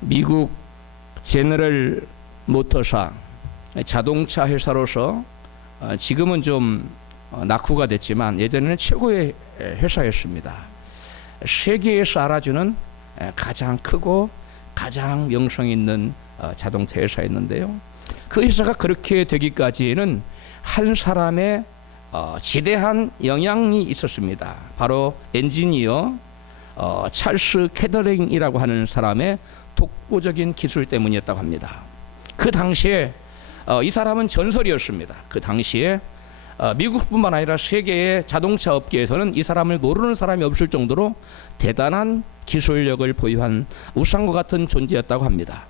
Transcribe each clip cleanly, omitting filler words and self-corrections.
미국 제너럴 모터사 자동차 회사로서 지금은 좀 낙후가 됐지만 예전에는 최고의 회사였습니다. 세계에서 알아주는 가장 크고 가장 명성 있는 자동차 회사였는데요. 그 회사가 그렇게 되기까지에는 한 사람의 지대한 영향이 있었습니다. 바로 엔지니어 찰스 캐더링이라고 하는 사람의 독보적인 기술 때문이었다고 합니다. 그 당시에 이 사람은 전설이었습니다. 그 당시에 미국뿐만 아니라 세계의 자동차 업계에서는 이 사람을 모르는 사람이 없을 정도로 대단한 기술력을 보유한 우상과 같은 존재였다고 합니다.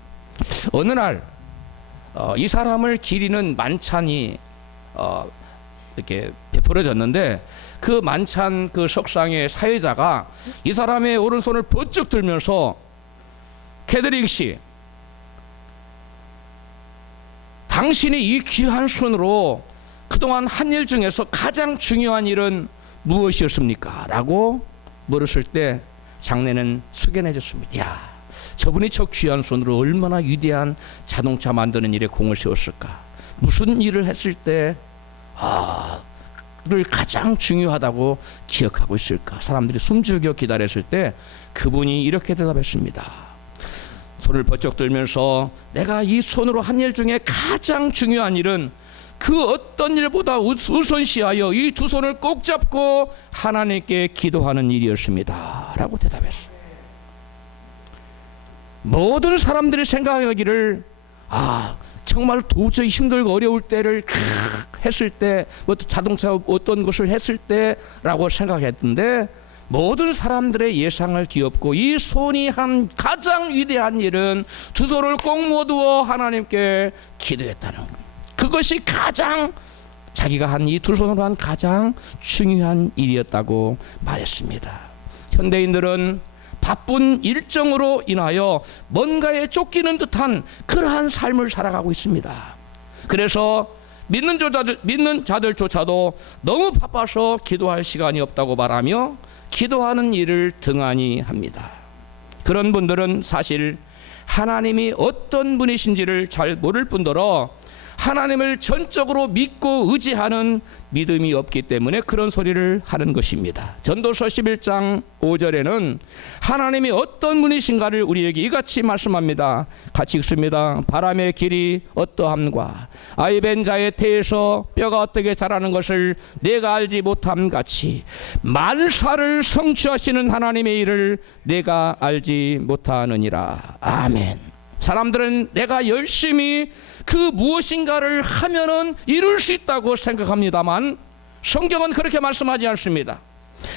어느 날 이 사람을 기리는 만찬이 이렇게 베풀어졌는데 그 만찬 그 석상의 사회자가 이 사람의 오른손을 번쩍 들면서 캐더링 씨, 당신이 이 귀한 손으로 그동안 한 일 중에서 가장 중요한 일은 무엇이었습니까? 라고 물었을 때 장내는 숙연해졌습니다. 야, 저분이 저 귀한 손으로 얼마나 위대한 자동차 만드는 일에 공을 세웠을까? 무슨 일을 했을 때 를 가장 중요하다고 기억하고 있을까? 사람들이 숨죽여 기다렸을 때 그분이 이렇게 대답했습니다. 손을 번쩍 들면서 내가 이 손으로 한 일 중에 가장 중요한 일은 그 어떤 일보다 우선시하여 이 두 손을 꼭 잡고 하나님께 기도하는 일이었습니다. 라고 대답했어요. 모든 사람들이 생각하기를 정말 도저히 힘들고 어려울 때를 했을 때, 뭐 자동차 어떤 것을 했을 때라고 생각했는데 모든 사람들의 예상을 뒤엎고 이 손이 한 가장 위대한 일은 두 손을 꼭 모두어 하나님께 기도했다는 것. 그것이 가장 자기가 한 이 두 손으로 한 가장 중요한 일이었다고 말했습니다. 현대인들은 바쁜 일정으로 인하여 뭔가에 쫓기는 듯한 그러한 삶을 살아가고 있습니다. 그래서 믿는 자들조차도 너무 바빠서 기도할 시간이 없다고 말하며 기도하는 일을 등한히 합니다. 그런 분들은 사실 하나님이 어떤 분이신지를 잘 모를 뿐더러 하나님을 전적으로 믿고 의지하는 믿음이 없기 때문에 그런 소리를 하는 것입니다. 전도서 11장 5절에는 하나님이 어떤 분이신가를 우리에게 이같이 말씀합니다. 같이 읽습니다. 바람의 길이 어떠함과 아이벤 자의 태에서 뼈가 어떻게 자라는 것을 내가 알지 못함 같이 만사를 성취하시는 하나님의 일을 내가 알지 못하느니라. 아멘. 사람들은 내가 열심히 그 무엇인가를 하면은 이룰 수 있다고 생각합니다만 성경은 그렇게 말씀하지 않습니다.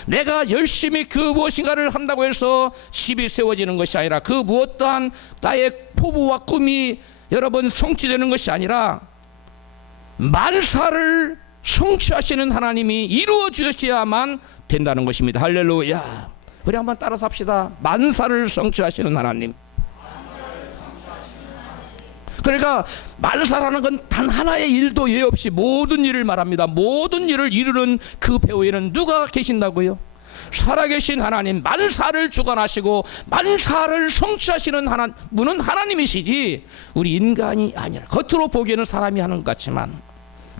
내가 열심히 그 무엇인가를 한다고 해서 집이 세워지는 것이 아니라 그 무엇 또한 나의 포부와 꿈이 여러분 성취되는 것이 아니라 만사를 성취하시는 하나님이 이루어 주셔야만 된다는 것입니다. 할렐루야. 우리 한번 따라서 합시다. 만사를 성취하시는 하나님. 그러니까 만사라는 건 단 하나의 일도 예 없이 모든 일을 말합니다. 모든 일을 이루는 그 배후에는 누가 계신다고요? 살아계신 하나님, 만사를 주관하시고 만사를 성취하시는 분은 하나님이시지 우리 인간이 아니라, 겉으로 보기에는 사람이 하는 것 같지만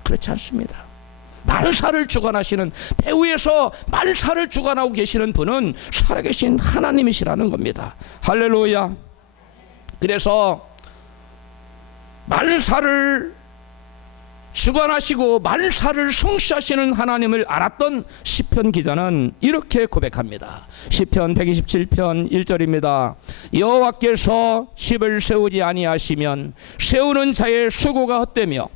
그렇지 않습니다. 만사를 주관하시는, 배후에서 만사를 주관하고 계시는 분은 살아계신 하나님이시라는 겁니다. 할렐루야. 그래서 만사를 주관하시고 만사를 성취하시는 하나님을 알았던 시편 기자는 이렇게 고백합니다. 시편 127편 1절입니다. 여호와께서 집을 세우지 아니하시면 세우는 자의 수고가 헛되며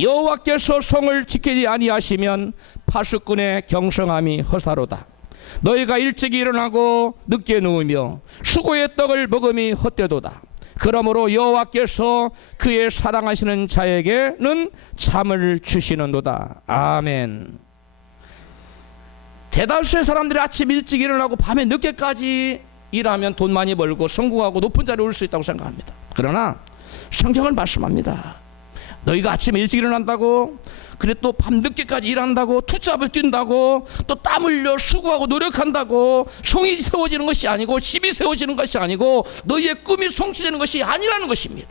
여호와께서 성을 지키지 아니하시면 파수꾼의 경성함이 허사로다. 너희가 일찍 일어나고 늦게 누우며 수고의 떡을 먹음이 헛되도다. 그러므로 여호와께서 그의 사랑하시는 자에게는 잠을 주시는도다. 아멘. 대다수의 사람들이 아침 일찍 일어나고 밤에 늦게까지 일하면 돈 많이 벌고 성공하고 높은 자리에 오를 수 있다고 생각합니다. 그러나 성경은 말씀합니다. 너희가 아침에 일찍 일어난다고, 그래 또 밤늦게까지 일한다고, 투잡을 뛴다고, 또 땀 흘려 수고하고 노력한다고 성이 세워지는 것이 아니고, 집이 세워지는 것이 아니고, 너희의 꿈이 성취되는 것이 아니라는 것입니다.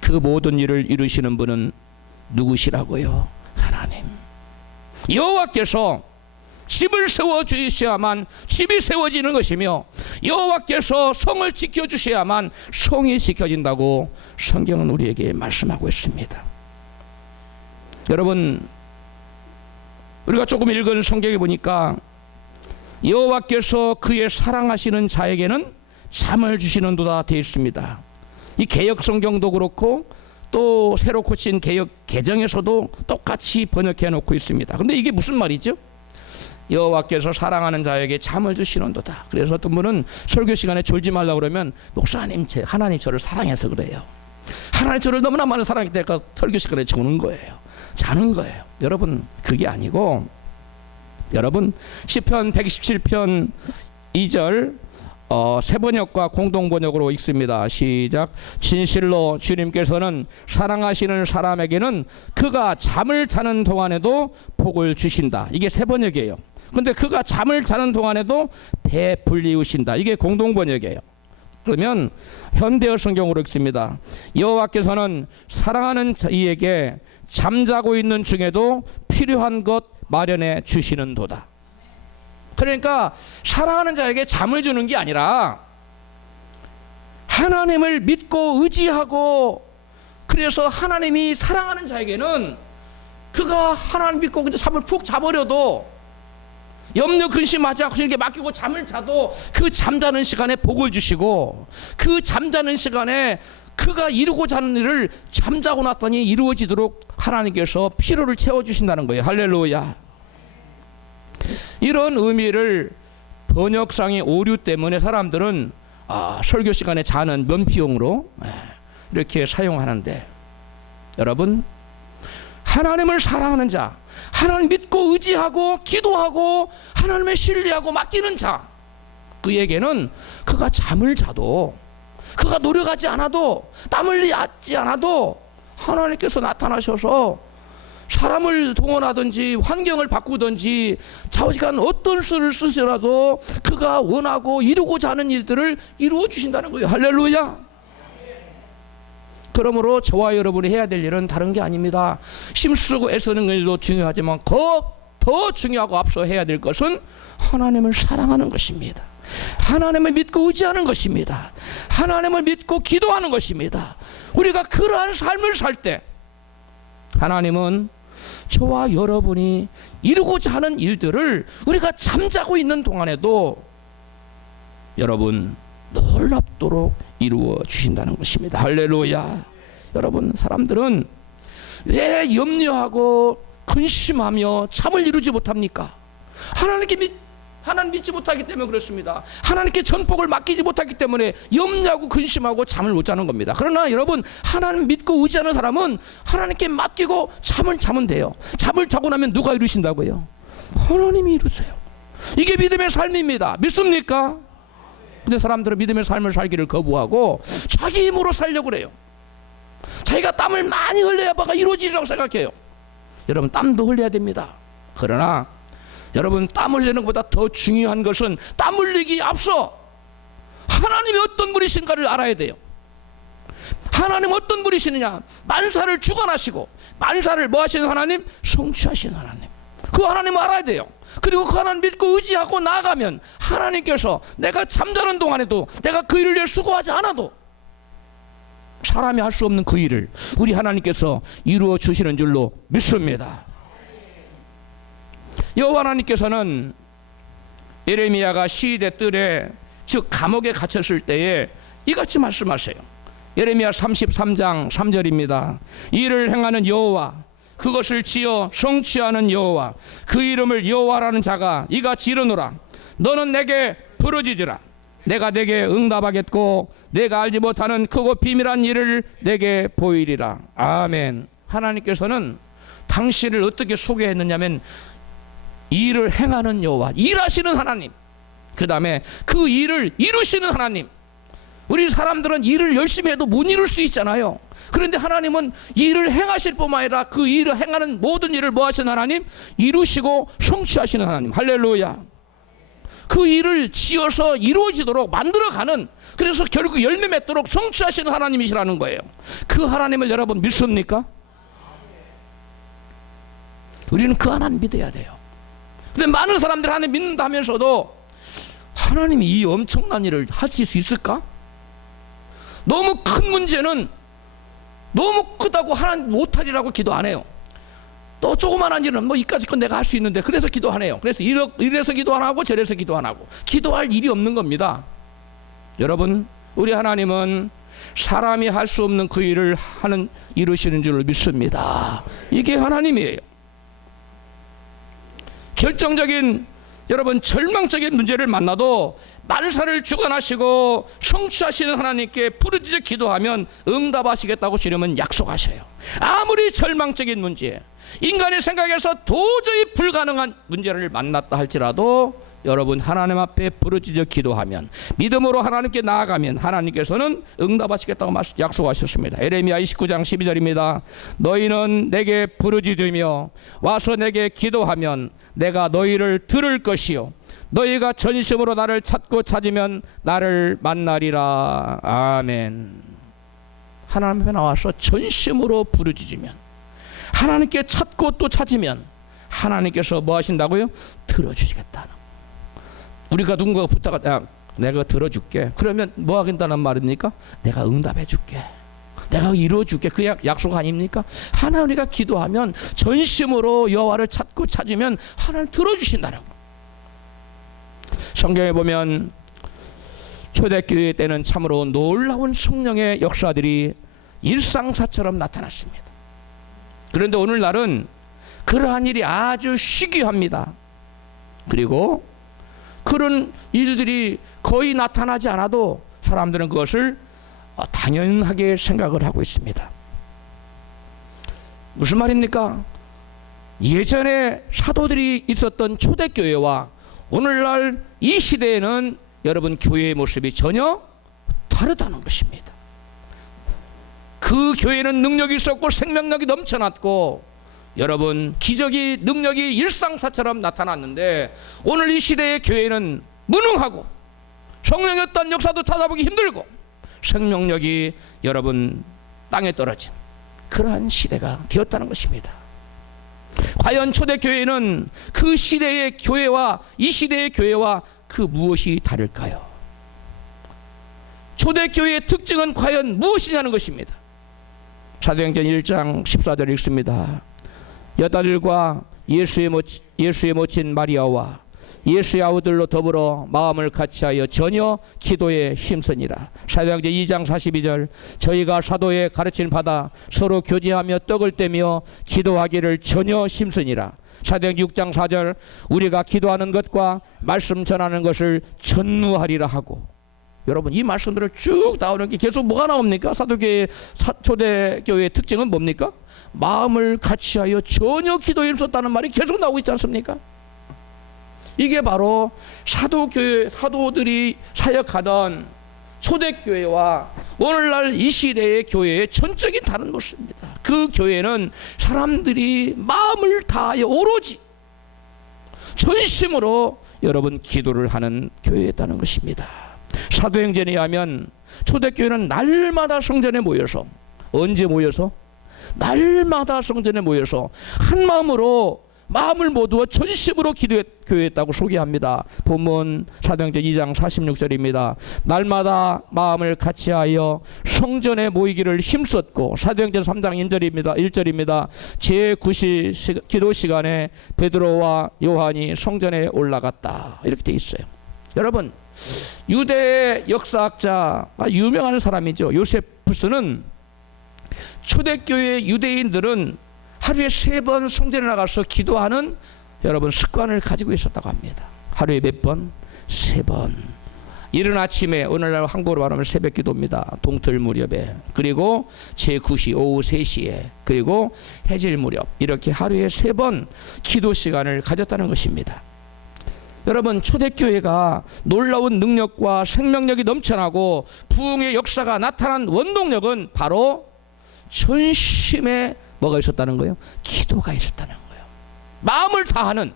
그 모든 일을 이루시는 분은 누구시라고요? 하나님. 여호와께서 집을 세워주셔야만 집이 세워지는 것이며, 여호와께서 성을 지켜주셔야만 성이 지켜진다고 성경은 우리에게 말씀하고 있습니다. 여러분, 우리가 조금 읽은 성경에 보니까 여호와께서 그의 사랑하시는 자에게는 잠을 주시는도다 되어 있습니다. 이 개역 성경도 그렇고 또 새로 고친 개역 개정에서도 똑같이 번역해 놓고 있습니다. 그런데 이게 무슨 말이죠? 여호와께서 사랑하는 자에게 잠을 주시는도다. 그래서 어떤 분은 설교 시간에 졸지 말라고 그러면, 목사님, 하나님 저를 사랑해서 그래요. 하나님 저를 너무나 많이 사랑했기 때문에 설교 시간에 조는 거예요. 자는 거예요. 여러분, 그게 아니고, 여러분 시편 127편 2절 세 번역과 공동 번역으로 읽습니다. 시작. 진실로 주님께서는 사랑하시는 사람에게는 그가 잠을 자는 동안에도 복을 주신다. 이게 세 번역이에요. 근데 그가 잠을 자는 동안에도 베풀리우신다. 이게 공동 번역이에요. 그러면 현대어 성경으로 읽습니다. 여호와께서는 사랑하는 이에게 잠자고 있는 중에도 필요한 것 마련해 주시는도다. 그러니까 사랑하는 자에게 잠을 주는 게 아니라 하나님을 믿고 의지하고, 그래서 하나님이 사랑하는 자에게는 그가 하나님 믿고 잠을 푹 자버려도, 염려 근심하지 않고 이렇게 맡기고 잠을 자도 그 잠자는 시간에 복을 주시고, 그 잠자는 시간에 그가 이루고자 하는 일을 잠자고 났더니 이루어지도록 하나님께서 필요를 채워주신다는 거예요. 할렐루야. 이런 의미를 번역상의 오류 때문에 사람들은 설교 시간에 자는 면피용으로 이렇게 사용하는데, 여러분, 하나님을 사랑하는 자, 하나님 믿고 의지하고 기도하고 하나님의 신뢰하고 맡기는 자, 그에게는 그가 잠을 자도, 그가 노력하지 않아도, 땀 흘리지 않아도 하나님께서 나타나셔서 사람을 동원하든지 환경을 바꾸든지 좌우지간 어떤 수를 쓰시라도 그가 원하고 이루고자 하는 일들을 이루어 주신다는 거예요. 할렐루야. 그러므로 저와 여러분이 해야 될 일은 다른 게 아닙니다. 힘쓰고 애쓰는 일도 중요하지만 더 중요하고 앞서 해야 될 것은 하나님을 사랑하는 것입니다. 하나님을 믿고 의지하는 것입니다. 하나님을 믿고 기도하는 것입니다. 우리가 그러한 삶을 살 때 하나님은 저와 여러분이 이루고자 하는 일들을 우리가 잠자고 있는 동안에도 여러분 놀랍도록 이루어 주신다는 것입니다. 할렐루야. 여러분, 사람들은 왜 염려하고 근심하며 잠을 이루지 못합니까? 하나님 믿지 못하기 때문에 그렇습니다. 하나님께 전복을 맡기지 못하기 때문에 염려하고 근심하고 잠을 못 자는 겁니다. 그러나 여러분, 하나님 믿고 의지하는 사람은 하나님께 맡기고 잠을 자면 돼요. 잠을 자고 나면 누가 이루신다고요? 하나님이 이루세요. 이게 믿음의 삶입니다. 믿습니까? 근데 사람들은 믿음의 삶을 살기를 거부하고 자기 힘으로 살려고 그래요. 자기가 땀을 많이 흘려야 뭐가 이루어지리라고 생각해요. 여러분, 땀도 흘려야 됩니다. 그러나 여러분, 땀 흘리는 것보다 더 중요한 것은 땀 흘리기 앞서 하나님이 어떤 분이신가를 알아야 돼요. 하나님 어떤 분이시느냐? 만사를 주관하시고 만사를 뭐 하시는 하나님? 성취하시는 하나님. 그 하나님을 알아야 돼요. 그리고 그 하나님 믿고 의지하고 나아가면 하나님께서 내가 잠자는 동안에도, 내가 그 일을 위해 수고하지 않아도 사람이 할 수 없는 그 일을 우리 하나님께서 이루어 주시는 줄로 믿습니다. 여호와 하나님께서는 예레미야가 시대 뜰에, 즉 감옥에 갇혔을 때에 이같이 말씀하세요. 예레미야 33장 3절입니다. 이를 행하는 여호와, 그것을 지어 성취하는 여호와, 그 이름을 여호와라는 자가 이같이 이르노라. 너는 내게 부르짖으라. 내가 내게 응답하겠고 내가 알지 못하는 크고 비밀한 일을 내게 보이리라. 아멘. 하나님께서는 당신을 어떻게 소개했느냐면 일을 행하는 여호와, 일하시는 하나님, 그 다음에 그 일을 이루시는 하나님. 우리 사람들은 일을 열심히 해도 못 이룰 수 있잖아요. 그런데 하나님은 일을 행하실 뿐만 아니라 그 일을 행하는 모든 일을 뭐 하신 하나님? 이루시고 성취하시는 하나님. 할렐루야. 그 일을 지어서 이루어지도록 만들어가는, 그래서 결국 열매 맺도록 성취하시는 하나님이시라는 거예요. 그 하나님을 여러분 믿습니까? 우리는 그 하나님 믿어야 돼요. 근데 많은 사람들이 하나님 믿는다 하면서도 하나님이 이 엄청난 일을 하실 수 있을까? 너무 큰 문제는 너무 크다고 하나님 못하리라고 기도 안 해요. 또 조그만한 일은 뭐 이까짓 건 내가 할 수 있는데 그래서 기도 안 해요. 그래서 이래서 기도 안 하고 저래서 기도 안 하고 기도할 일이 없는 겁니다. 여러분, 우리 하나님은 사람이 할 수 없는 그 일을 이루시는 줄 믿습니다. 이게 하나님이에요. 결정적인, 여러분, 절망적인 문제를 만나도 만사를 주관하시고 성취하시는 하나님께 부르짖어 기도하면 응답하시겠다고 주님은 약속하셔요. 아무리 절망적인 문제, 인간의 생각에서 도저히 불가능한 문제를 만났다 할지라도 여러분 하나님 앞에 부르짖어 기도하면, 믿음으로 하나님께 나아가면 하나님께서는 응답하시겠다고 약속하셨습니다. 에레미야 29장 12절입니다. 너희는 내게 부르짖으며 와서 내게 기도하면 내가 너희를 들을 것이요 너희가 전심으로 나를 찾고 찾으면 나를 만나리라. 아멘. 하나님 앞에 나와서 전심으로 부르짖으면, 하나님께 찾고 또 찾으면 하나님께서 뭐 하신다고요? 들어주시겠다는. 우리가 누군가가 부탁을, 내가 들어줄게. 그러면 뭐 하겠다는 말입니까? 내가 응답해 줄게. 내가 이루어줄게. 그 약속 아닙니까? 하나님, 우리가 기도하면 전심으로 여호와를 찾고 찾으면 하나님 들어주신다는 거. 성경에 보면 초대교회 때는 참으로 놀라운 성령의 역사들이 일상사처럼 나타났습니다. 그런데 오늘날은 그러한 일이 아주 희귀합니다. 그리고 그런 일들이 거의 나타나지 않아도 사람들은 그것을 당연하게 생각을 하고 있습니다. 무슨 말입니까? 예전에 사도들이 있었던 초대교회와 오늘날 이 시대에는 여러분 교회의 모습이 전혀 다르다는 것입니다. 그 교회는 능력이 있었고 생명력이 넘쳐났고 여러분 기적이, 능력이 일상사처럼 나타났는데 오늘 이 시대의 교회는 무능하고 성령의 어떤 역사도 찾아보기 힘들고 생명력이 여러분 땅에 떨어진 그러한 시대가 되었다는 것입니다. 과연 초대교회는 그 시대의 교회와 이 시대의 교회와 그 무엇이 다를까요? 초대교회의 특징은 과연 무엇이냐는 것입니다. 사도행전 1장 14절 읽습니다. 여자들과 예수의 모친 마리아와 예수의 아우들로 더불어 마음을 같이하여 전혀 기도에 힘쓰니라. 사도행전 2장 42절 저희가 사도의 가르침 받아 서로 교제하며 떡을 떼며 기도하기를 전혀 힘쓰니라. 사도행전 6장 4절 우리가 기도하는 것과 말씀 전하는 것을 전무하리라 하고. 여러분 이 말씀들을 쭉 나오는 게 계속 뭐가 나옵니까? 사도교회, 초대교회의 특징은 뭡니까? 마음을 같이하여 전혀 기도에 힘썼다는 말이 계속 나오고 있지 않습니까? 이게 바로 사도들이 사역하던 초대교회와 오늘날 이 시대의 교회의 전적인 다른 모습입니다. 그 교회는 사람들이 마음을 다하여 오로지 전심으로 여러분 기도를 하는 교회였다는 것입니다. 사도행전에 의하면 초대교회는 날마다 성전에 모여서, 언제 모여서? 날마다 성전에 모여서 한 마음으로 마음을 모두어 전심으로 기도했다고 소개합니다. 본문 사도행전 2장 46절입니다. 날마다 마음을 같이하여 성전에 모이기를 힘썼고, 사도행전 3장 1절입니다. 제9시 기도 시간에 베드로와 요한이 성전에 올라갔다. 이렇게 돼 있어요. 여러분 유대 역사학자 유명한 사람이죠. 요세푸스는 초대교회 유대인들은 하루에 3번 성전에 나가서 기도하는 여러분 습관을 가지고 있었다고 합니다. 하루에 몇 번? 3번. 이른 아침에, 오늘날 한국어로 말하면 새벽 기도입니다. 동틀 무렵에, 그리고 제9시 오후 3시에, 그리고 해질 무렵, 이렇게 하루에 3번 기도 시간을 가졌다는 것입니다. 여러분, 초대교회가 놀라운 능력과 생명력이 넘쳐나고 부흥의 역사가 나타난 원동력은 바로 전심에 뭐가 있었다는 거예요? 기도가 있었다는 거예요. 마음을 다하는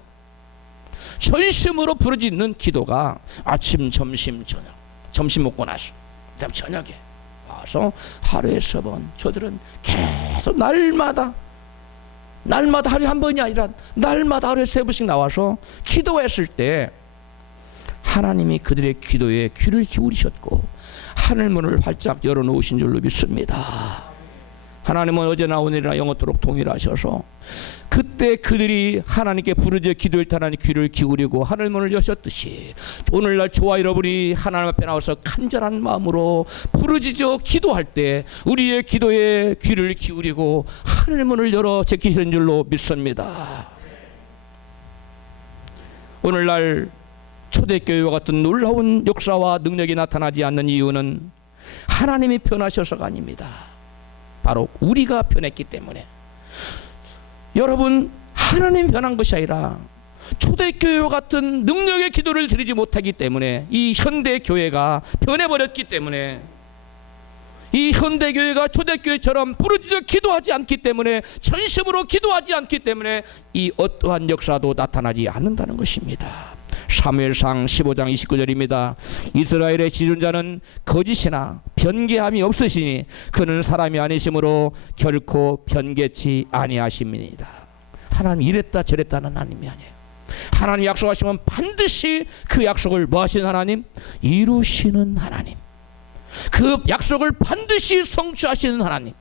전심으로 부르짖는 기도가 아침, 점심, 저녁, 점심 먹고 나서 그다음 저녁에 와서 하루에 3번, 저들은 계속 날마다 하루에 한 번이 아니라 날마다 하루에 3번씩 나와서 기도했을 때 하나님이 그들의 기도에 귀를 기울이셨고 하늘 문을 활짝 열어놓으신 줄로 믿습니다. 하나님은 어제나 오늘이나 영원토록 동일하셔서 그때 그들이 하나님께 부르짖어 기도할 때 하나님 귀를 기울이고 하늘 문을 여셨듯이 오늘날 저와 여러분이 하나님 앞에 나와서 간절한 마음으로 부르짖어 기도할 때 우리의 기도에 귀를 기울이고 하늘 문을 열어 제키시는 줄로 믿습니다. 오늘날 초대교회와 같은 놀라운 역사와 능력이 나타나지 않는 이유는 하나님이 변하셔서가 아닙니다. 바로 우리가 변했기 때문에. 여러분, 하나님 변한 것이 아니라 초대교회와 같은 능력의 기도를 드리지 못하기 때문에 이 현대교회가 변해버렸기 때문에 이 현대교회가 초대교회처럼 부르짖어 기도하지 않기 때문에 전심으로 기도하지 않기 때문에 이 어떠한 역사도 나타나지 않는다는 것입니다. 사무엘상 15장 29절입니다. 이스라엘의 지존자는 거짓이나 변개함이 없으시니 그는 사람이 아니심으로 결코 변개치 아니하십니다. 하나님 이랬다 저랬다는 하나님이 아니에요. 하나님 약속하시면 반드시 그 약속을 뭐 하시는 하나님? 이루시는 하나님. 그 약속을 반드시 성취하시는 하나님.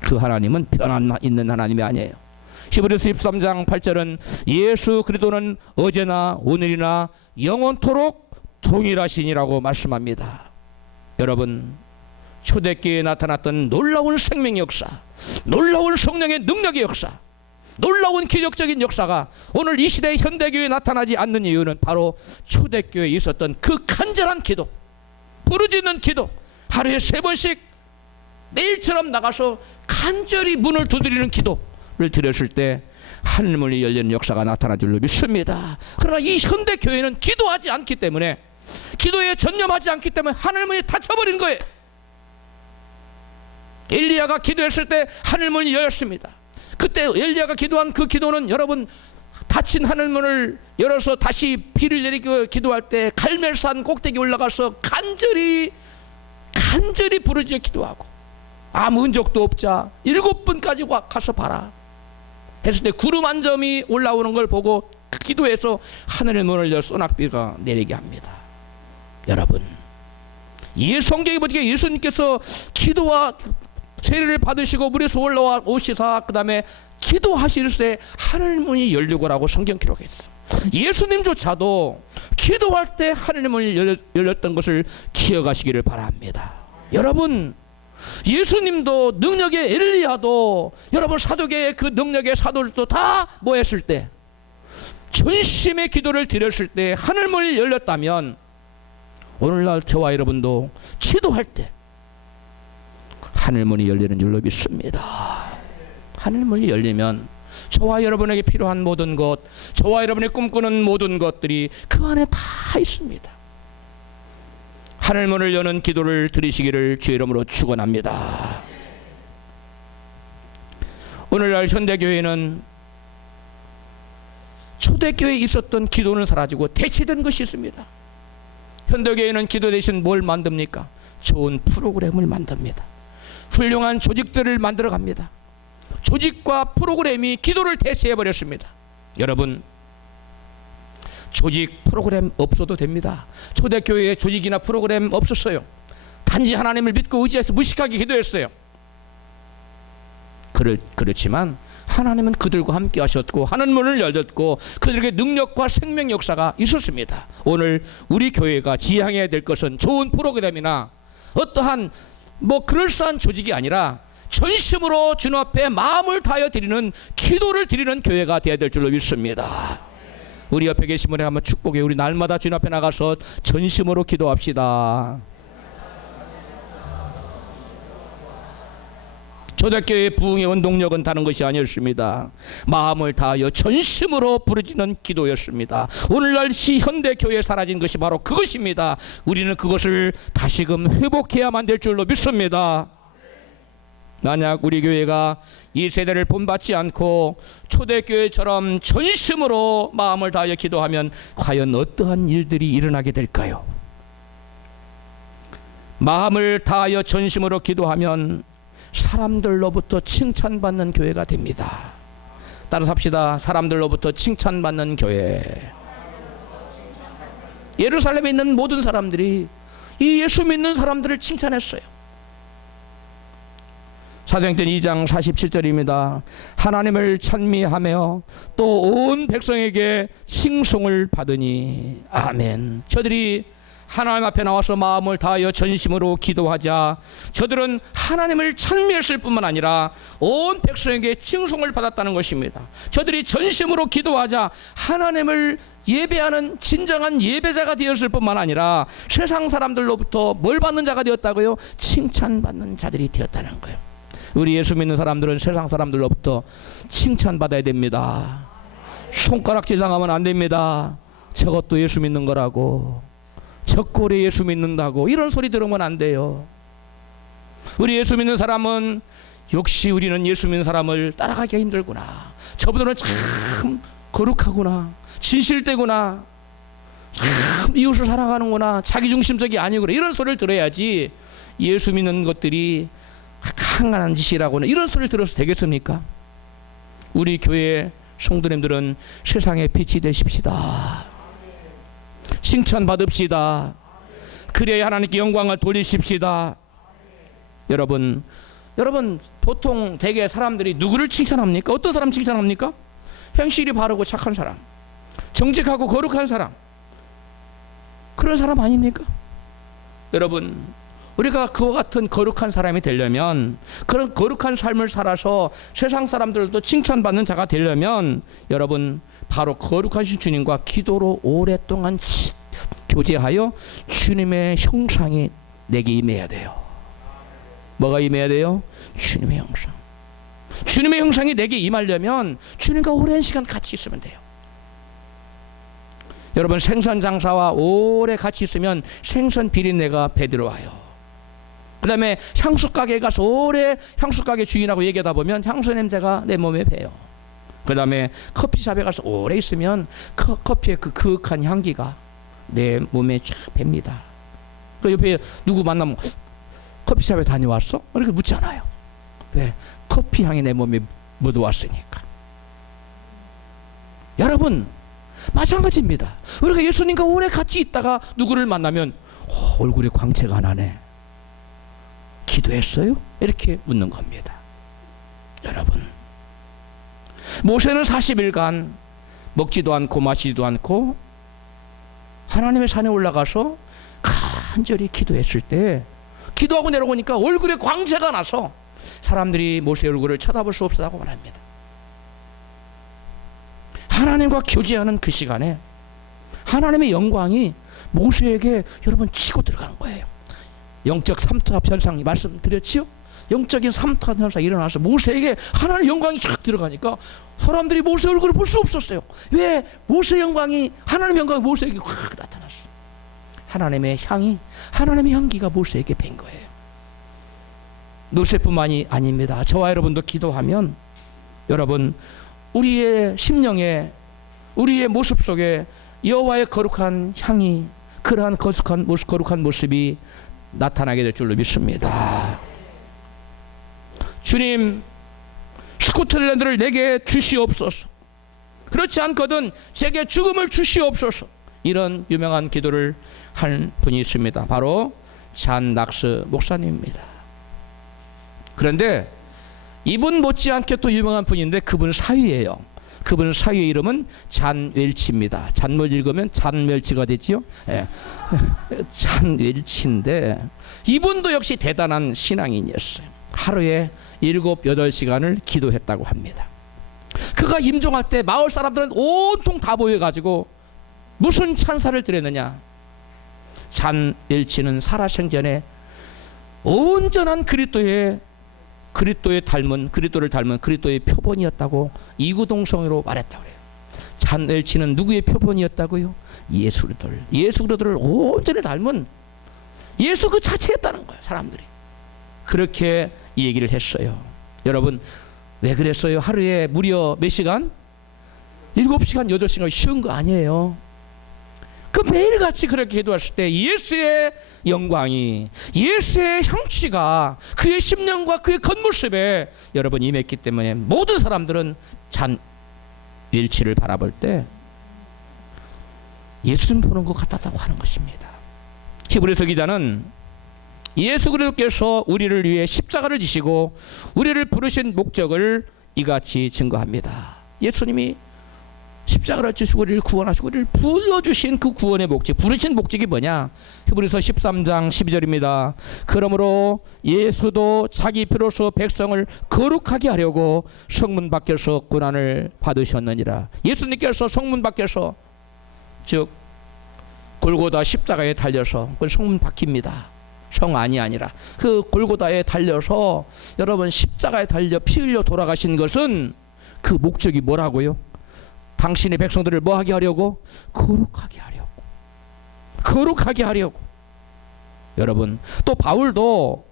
그 하나님은 변함 있는 하나님이 아니에요. 히브리서 13장 8절은 예수 그리스도는 어제나 오늘이나 영원토록 동일하시니라고 말씀합니다. 여러분, 초대교회에 나타났던 놀라운 생명 역사, 놀라운 성령의 능력의 역사, 놀라운 기적적인 역사가 오늘 이 시대의 현대교회에 나타나지 않는 이유는 바로 초대교회에 있었던 그 간절한 기도, 부르짖는 기도, 하루에 3번씩 매일처럼 나가서 간절히 문을 두드리는 기도를 드렸을 때 하늘문이 열리는 역사가 나타날 줄로 믿습니다. 그러나 이 현대교회는 기도하지 않기 때문에, 기도에 전념하지 않기 때문에 하늘문이 닫혀버린 거예요. 엘리야가 기도했을 때 하늘문이 열렸습니다. 그때 엘리야가 기도한 그 기도는 여러분, 닫힌 하늘문을 열어서 다시 비를 내리고 기도할 때 갈멜산 꼭대기 올라가서 간절히 부르짖어 기도하고 아무 흔적도 없자 7번까지 가서 봐라 했을 때 구름 한 점이 올라오는 걸 보고 기도해서 하늘의 문을 열 소낙비가 내리게 합니다. 여러분, 이 성경에 보니까 예수님께서 기도와 세례를 받으시고 물에서 올라와 오시사 그 다음에 기도하실 때 하늘문이 열리고라고 성경 기록했어. 예수님조차도 기도할 때 하늘문이 열렸던 것을 기억하시기를 바랍니다. 여러분, 예수님도 능력의 엘리야도 여러분 사도계의 그 능력의 사도들도 다 뭐 했을 때 전심의 기도를 드렸을 때 하늘문이 열렸다면 오늘날 저와 여러분도 기도할 때 하늘문이 열리는 줄로 믿습니다. 하늘문이 열리면 저와 여러분에게 필요한 모든 것, 저와 여러분이 꿈꾸는 모든 것들이 그 안에 다 있습니다. 하늘문을 여는 기도를 드리시기를 주의 이름으로 축원합니다. 오늘날 현대교회는 초대교회에 있었던 기도는 사라지고 대체된 것이 있습니다. 현대교회는 기도 대신 뭘 만듭니까? 좋은 프로그램을 만듭니다. 훌륭한 조직들을 만들어 갑니다. 조직과 프로그램이 기도를 대체해 버렸습니다. 여러분, 조직 프로그램 없어도 됩니다. 초대교회에 조직이나 프로그램 없었어요. 단지 하나님을 믿고 의지해서 무식하게 기도했어요. 그렇지만 하나님은 그들과 함께 하셨고 하늘문을 열렸고 그들에게 능력과 생명 역사가 있었습니다. 오늘 우리 교회가 지향해야 될 것은 좋은 프로그램이나 어떠한 그럴싸한 조직이 아니라 전심으로 주님 앞에 마음을 다하여 드리는 기도를 드리는 교회가 되어야 될 줄로 믿습니다. 우리 옆에 계신 분에게 한번 축복해. 우리 날마다 주님 앞에 나가서 전심으로 기도합시다. 초대교회 부흥의 원동력은 다른 것이 아니었습니다. 마음을 다하여 전심으로 부르짖는 기도였습니다. 오늘날 현대교회에 사라진 것이 바로 그것입니다. 우리는 그것을 다시금 회복해야만 될 줄로 믿습니다. 만약 우리 교회가 이 세대를 본받지 않고 초대교회처럼 전심으로 마음을 다하여 기도하면 과연 어떠한 일들이 일어나게 될까요? 마음을 다하여 전심으로 기도하면 사람들로부터 칭찬받는 교회가 됩니다. 따라서 합시다. 사람들로부터 칭찬받는 교회. 예루살렘에 있는 모든 사람들이 이 예수 믿는 사람들을 칭찬했어요. 사도행전 2장 47절입니다. 하나님을 찬미하며 또 온 백성에게 칭송을 받으니 아멘. 저들이 하나님 앞에 나와서 마음을 다하여 전심으로 기도하자 저들은 하나님을 찬미했을 뿐만 아니라 온 백성에게 칭송을 받았다는 것입니다. 저들이 전심으로 기도하자 하나님을 예배하는 진정한 예배자가 되었을 뿐만 아니라 세상 사람들로부터 뭘 받는 자가 되었다고요? 칭찬받는 자들이 되었다는 거예요. 우리 예수 믿는 사람들은 세상 사람들로부터 칭찬받아야 됩니다. 손가락질 당하면 안 됩니다. 저것도 예수 믿는 거라고, 저 꼴에 예수 믿는다고 이런 소리 들으면 안 돼요. 우리 예수 믿는 사람은 역시 우리는 예수 믿는 사람을 따라가기가 힘들구나, 저분들은 참 거룩하구나, 진실되구나, 참 이웃을 사랑하는구나, 자기중심적이 아니구나 이런 소리를 들어야지 예수 믿는 것들이 한간한 짓이라고는 이런 소리를 들어서 되겠습니까? 우리 교회 성도님들은 세상의 빛이 되십시다. 칭찬 받읍시다. 그래야 하나님께 영광을 돌리십시다. 여러분 보통 대개 사람들이 누구를 칭찬합니까? 어떤 사람 칭찬합니까? 행실이 바르고 착한 사람, 정직하고 거룩한 사람, 그런 사람 아닙니까? 여러분, 우리가 그와 같은 거룩한 사람이 되려면, 그런 거룩한 삶을 살아서 세상 사람들도 칭찬받는 자가 되려면 여러분 바로 거룩하신 주님과 기도로 오랫동안 교제하여 주님의 형상이 내게 임해야 돼요. 뭐가 임해야 돼요? 주님의 형상. 주님의 형상이 내게 임하려면 주님과 오랜 시간 같이 있으면 돼요. 여러분, 생선 장사와 오래 같이 있으면 생선 비린내가 배 들어와요. 그 다음에 향수 가게에 가서 오래 향수 가게 주인하고 얘기하다 보면 향수 냄새가 내 몸에 배요. 그 다음에 커피숍에 가서 오래 있으면 커피의 그 그윽한 향기가 내 몸에 쫙 뱄니다. 그 옆에 누구 만나면 커피숍에 다녀왔어? 이렇게 묻잖아요. 왜? 커피 향이 내 몸에 묻어왔으니까. 여러분, 마찬가지입니다. 우리가 예수님과 오래 같이 있다가 누구를 만나면 얼굴에 광채가 나네, 기도했어요? 이렇게 묻는 겁니다. 여러분, 모세는 40일간 먹지도 않고 마시지도 않고 하나님의 산에 올라가서 간절히 기도했을 때, 기도하고 내려오니까 얼굴에 광채가 나서 사람들이 모세 얼굴을 쳐다볼 수 없었다고 말합니다. 하나님과 교제하는 그 시간에 하나님의 영광이 모세에게 여러분 치고 들어가는 거예요. 영적 삼투압 현상이 말씀드렸지요? 영적인 삼투압 현상이 일어나서 모세에게 하나님의 영광이 쫙 들어가니까 사람들이 모세 얼굴을 볼 수 없었어요. 왜? 모세 영광이, 하나님의 영광이 모세에게 확 나타났어요. 하나님의 향이, 하나님의 향기가 모세에게 뵌 거예요. 모세뿐만이 아닙니다. 저와 여러분도 기도하면 여러분 우리의 심령에, 우리의 모습 속에 여호와의 거룩한 향이, 그러한 거룩한 모습이 나타나게 될 줄로 믿습니다. 주님, 스코틀랜드를 내게 주시옵소서. 그렇지 않거든 제게 죽음을 주시옵소서. 이런 유명한 기도를 한 분이 있습니다. 바로 잔 낙스 목사님입니다. 그런데 이분 못지않게 또 유명한 분인데 그분 사위예요. 그분 사위의 이름은 잔 웰치입니다. 잔물 읽으면 잔 멸치가 되지요. 예. 잔 웰치인데 이분도 역시 대단한 신앙인이었어요. 하루에 7, 8시간을 기도했다고 합니다. 그가 임종할 때 마을 사람들은 온통 다 모여가지고 무슨 찬사를 드렸느냐? 잔 웰치는 살아생전에 온전한 그리스도의 그리스도를 닮은 그리스도의 표본이었다고 이구동성으로 말했다고 그래요. 잔엘치는 누구의 표본이었다고요? 예수 그리스도를 온전히 닮은 예수 그 자체였다는 거예요. 사람들이 그렇게 얘기를 했어요. 여러분 왜 그랬어요? 하루에 무려 몇 시간? 7시간 8시간 쉬운 거 아니에요. 그 매일같이 그렇게 기도했을 때 예수의 영광이, 예수의 향취가 그의 심령과 그의 겉모습에 여러분 임했기 때문에 모든 사람들은 잔일치를 바라볼 때 예수님 보는 것 같았다고 하는 것입니다. 히브리서 기자는 예수 그리스도께서 우리를 위해 십자가를 지시고 우리를 부르신 목적을 이같이 증거합니다. 예수님이 십자가를 지시고 우리를 구원하시고 우리를 불러주신 그 구원의 목적, 부르신 목적이 뭐냐? 히브리서 13장 12절입니다. 그러므로 예수도 자기 피로서 백성을 거룩하게 하려고 성문 밖에서 고난을 받으셨느니라. 예수님께서 성문 밖에서, 즉 골고다 십자가에 달려서, 그 성문 밖입니다. 성 안이 아니라 그 골고다에 달려서 여러분 십자가에 달려 피 흘려 돌아가신 것은 그 목적이 뭐라고요? 당신의 백성들을 뭐하게 하려고? 거룩하게 하려고. 여러분 또 바울도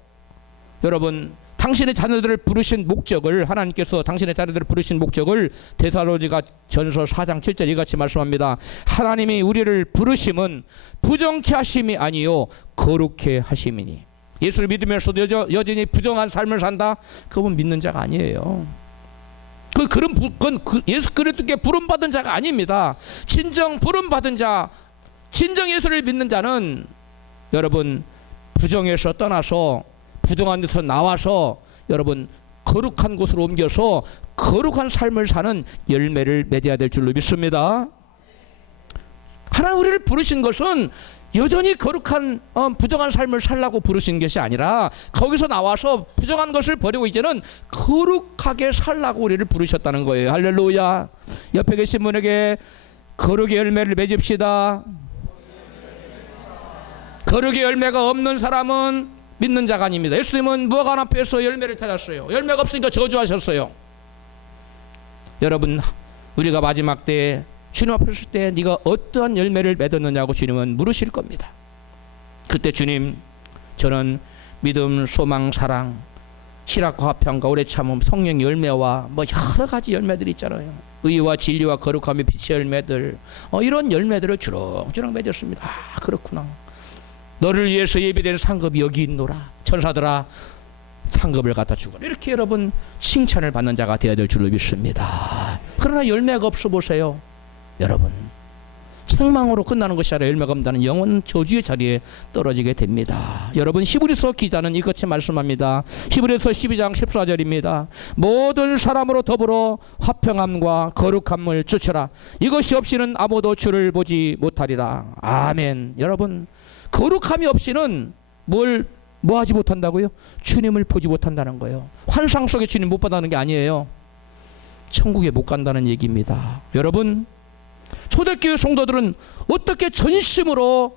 여러분 당신의 자녀들을 부르신 목적을, 하나님께서 당신의 자녀들을 부르신 목적을 데살로니가 전서 4장 7절 이같이 말씀합니다. 하나님이 우리를 부르심은 부정케 하심이 아니요 거룩케 하심이니. 예수를 믿으면서도 여전히 부정한 삶을 산다? 그건 믿는 자가 아니에요. 그건 예수 그리스도께 부름받은 자가 아닙니다. 진정 부름받은 자, 진정 예수를 믿는 자는 여러분 부정에서 떠나서, 부정한 데서 나와서 여러분 거룩한 곳으로 옮겨서 거룩한 삶을 사는 열매를 맺어야 될 줄로 믿습니다. 하나님 우리를 부르신 것은 여전히 거룩한 부정한 삶을 살라고 부르신 것이 아니라 거기서 나와서 부정한 것을 버리고 이제는 거룩하게 살라고 우리를 부르셨다는 거예요. 할렐루야. 옆에 계신 분에게 거룩의 열매를 맺읍시다. 거룩의 열매가 없는 사람은 믿는 자가 아닙니다. 예수님은 무화과 앞에서 열매를 찾았어요. 열매가 없으니까 저주하셨어요. 여러분 우리가 마지막 때에 주님 앞에 설 때 네가 어떠한 열매를 맺었느냐고 주님은 물으실 겁니다. 그때 주님, 저는 믿음, 소망, 사랑, 희락과 화평과 오래 참음, 성령의 열매와 뭐 여러 가지 열매들이 있잖아요. 의와 진리와 거룩함의 빛의 열매들, 이런 열매들을 주렁주렁 맺었습니다. 아, 그렇구나. 너를 위해서 예비된 상급이 여기 있노라. 천사들아 상급을 갖다 주거라. 이렇게 여러분 칭찬을 받는 자가 되어야 될 줄로 믿습니다. 그러나 열매가 없어 보세요. 여러분 책망으로 끝나는 것이 아니라 열매가 없다는 영원 저주의 자리에 떨어지게 됩니다. 여러분 히브리서 기자는 이같이 말씀합니다. 히브리서 12장 14절입니다. 모든 사람으로 더불어 화평함과 거룩함을 쫓으라. 이것이 없이는 아무도 주를 보지 못하리라. 아멘. 여러분 거룩함이 없이는 뭐 하지 못한다고요? 주님을 보지 못한다는 거예요. 환상 속에 주님 못 받아는 게 아니에요. 천국에 못 간다는 얘기입니다. 여러분 초대교회 성도들은 어떻게 전심으로,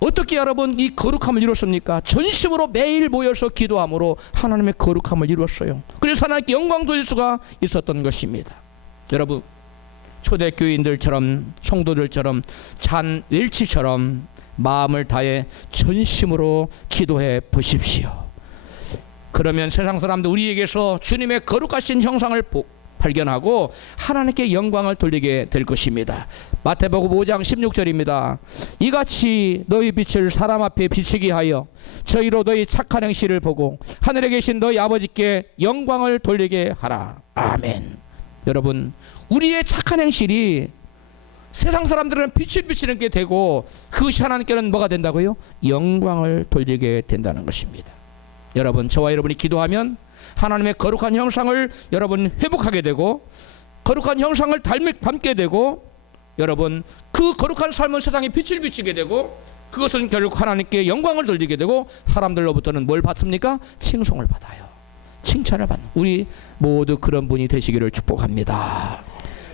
어떻게 여러분 이 거룩함을 이뤘습니까? 전심으로 매일 모여서 기도함으로 하나님의 거룩함을 이뤘어요. 그래서 하나님께 영광 돌릴 수가 있었던 것입니다. 여러분 초대교인들처럼, 성도들처럼, 잔일치처럼 마음을 다해 전심으로 기도해 보십시오. 그러면 세상 사람들 우리에게서 주님의 거룩하신 형상을 발견하고 하나님께 영광을 돌리게 될 것입니다. 마태복음 5장 16절입니다. 이같이 너희 빛을 사람 앞에 비추게 하여 저희로 너희 착한 행실을 보고 하늘에 계신 너희 아버지께 영광을 돌리게 하라. 아멘. 여러분 우리의 착한 행실이 세상 사람들은 빛을 비추는 게 되고 그것이 하나님께는 뭐가 된다고요? 영광을 돌리게 된다는 것입니다. 여러분 저와 여러분이 기도하면 하나님의 거룩한 형상을 여러분 회복하게 되고 거룩한 형상을 닮게 되고 여러분 그 거룩한 삶은 세상에 빛을 비추게 되고 그것은 결국 하나님께 영광을 돌리게 되고 사람들로부터는 뭘 받습니까? 칭송을 받아요. 칭찬을 받는 우리 모두 그런 분이 되시기를 축복합니다.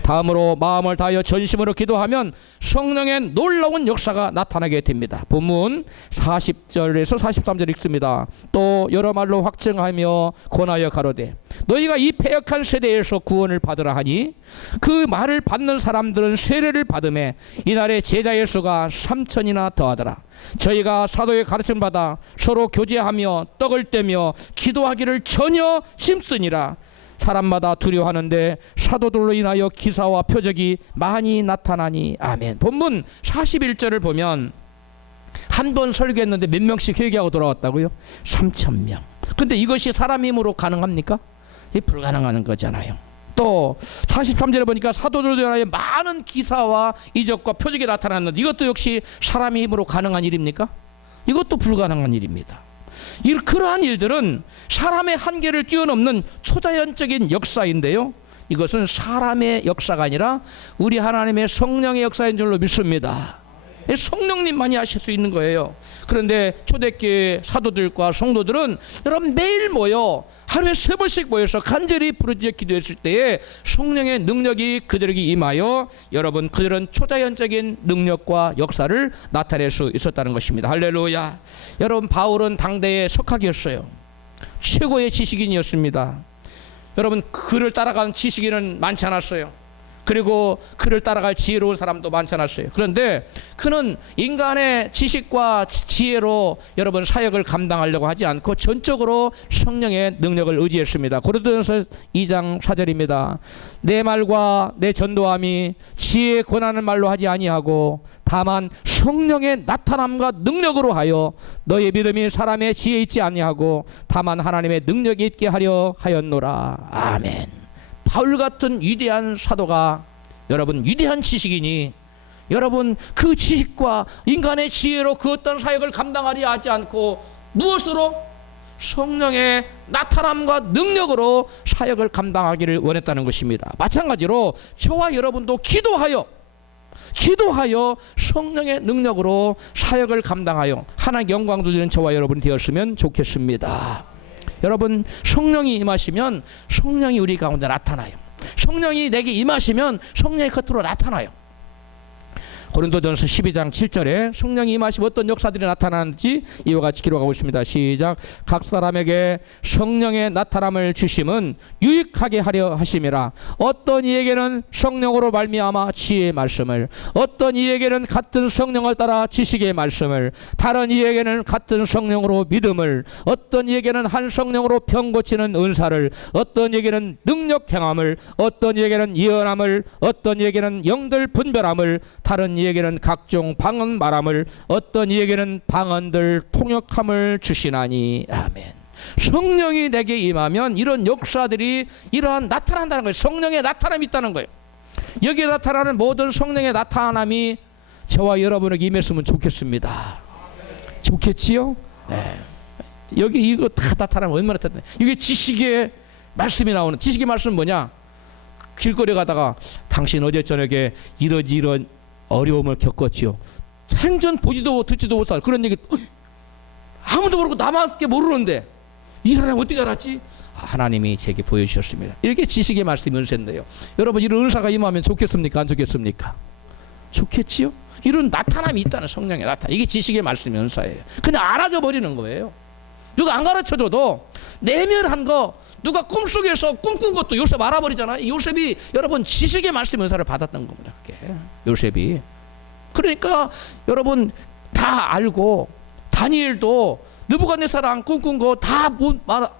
다음으로 마음을 다하여 전심으로 기도하면 성령의 놀라운 역사가 나타나게 됩니다. 본문 40절에서 43절 읽습니다. 또 여러 말로 확증하며 권하여 가로되 너희가 이 패역한 세대에서 구원을 받으라 하니 그 말을 받는 사람들은 세례를 받음에 이날에 제자의 수가 3천이나 더하더라. 저희가 사도의 가르침 받아 서로 교제하며 떡을 떼며 기도하기를 전혀 힘쓰니라. 사람마다 두려워하는데 사도들로 인하여 기사와 표적이 많이 나타나니. 아멘. 본문 41절을 보면 한 번 설교했는데 몇 명씩 회개하고 돌아왔다고요? 3,000명. 근데 이것이 사람 힘으로 가능합니까? 이 불가능한 거잖아요. 또 43절에 보니까 사도들로 인하여 많은 기사와 이적과 표적이 나타났는데 이것도 역시 사람의 힘으로 가능한 일입니까? 이것도 불가능한 일입니다. 그러한 일들은 사람의 한계를 뛰어넘는 초자연적인 역사인데요, 이것은 사람의 역사가 아니라 우리 하나님의 성령의 역사인 줄로 믿습니다. 성령님만이 하실 수 있는 거예요. 그런데 초대교회 사도들과 성도들은 여러분 매일 모여 하루에 3번씩 모여서 간절히 부르짖어 기도했을 때에 성령의 능력이 그들에게 임하여 여러분 그들은 초자연적인 능력과 역사를 나타낼 수 있었다는 것입니다. 할렐루야. 여러분 바울은 당대의 석학이었어요. 최고의 지식인이었습니다. 여러분 그를 따라가는 지식인은 많지 않았어요. 그리고 그를 따라갈 지혜로운 사람도 많지 않았어요. 그런데 그는 인간의 지식과 지혜로 여러분 사역을 감당하려고 하지 않고 전적으로 성령의 능력을 의지했습니다. 고린도전서 2장 4절입니다. 내 말과 내 전도함이 지혜의 권하는 말로 하지 아니하고 다만 성령의 나타남과 능력으로 하여 너의 믿음이 사람의 지혜 있지 아니하고 다만 하나님의 능력이 있게 하려 하였노라. 아멘. 바울 같은 위대한 사도가 여러분 위대한 지식이니 여러분 그 지식과 인간의 지혜로 그 어떤 사역을 감당하려 하지 않고 무엇으로? 성령의 나타남과 능력으로 사역을 감당하기를 원했다는 것입니다. 마찬가지로 저와 여러분도 기도하여 성령의 능력으로 사역을 감당하여 하나님께 영광 돌리는 저와 여러분이 되었으면 좋겠습니다. 여러분 성령이 임하시면 성령이 우리 가운데 나타나요. 성령이 내게 임하시면 성령이 겉으로 나타나요. 고린도전서 12장 7절에 성령이 임하시면 어떤 역사들이 나타나는지 이와 같이 기록하고 있습니다. 시작. 각 사람에게 성령의 나타남을 주심은 유익하게 하려 하심이라. 어떤 이에게는 성령으로 말미암아 지혜의 말씀을, 어떤 이에게는 같은 성령을 따라 지식의 말씀을, 다른 이에게는 같은 성령으로 믿음을, 어떤 이에게는 한 성령으로 병 고치는 은사를, 어떤 이에게는 능력 행함을, 어떤 이에게는 예언함을, 어떤 이에게는 영들 분별함을, 다른 이에게는 각종 방언 말함을, 어떤 이에게는 방언들 통역함을 주시나니. 아멘. 성령이 내게 임하면 이런 역사들이 이러한 나타난다는 거예요. 성령의 나타남이 있다는 거예요. 여기에 나타나는 모든 성령의 나타남이 저와 여러분에게 임했으면 좋겠습니다. 좋겠지요? 네. 여기 이거 다 나타나면 얼마나 나타나요? 이게 지식의 말씀이 나오는, 지식의 말씀은 뭐냐? 길거리 가다가 당신 어제 저녁에 이런 어려움을 겪었지요. 생전 보지도 듣지도 못할 그런 얘기 아무도 모르고 나밖에 모르는데 이 사람이 어떻게 알았지? 하나님이 제게 보여주셨습니다. 이렇게 지식의 말씀이 은사인데요. 여러분 이런 은사가 임하면 좋겠습니까? 안 좋겠습니까? 좋겠지요? 이런 나타남이 있다는, 성령의 나타남. 이게 지식의 말씀이 은사예요. 그냥 알아져 버리는 거예요. 누가 안 가르쳐줘도 내면한 거, 누가 꿈속에서 꿈꾼 것도 요셉 알아버리잖아요. 요셉이 여러분 지식의 말씀 은사를 받았던 겁니다. 그게 요셉이. 그러니까 여러분 다 알고 다니엘도 느부갓네살랑 꿈꾼 거 다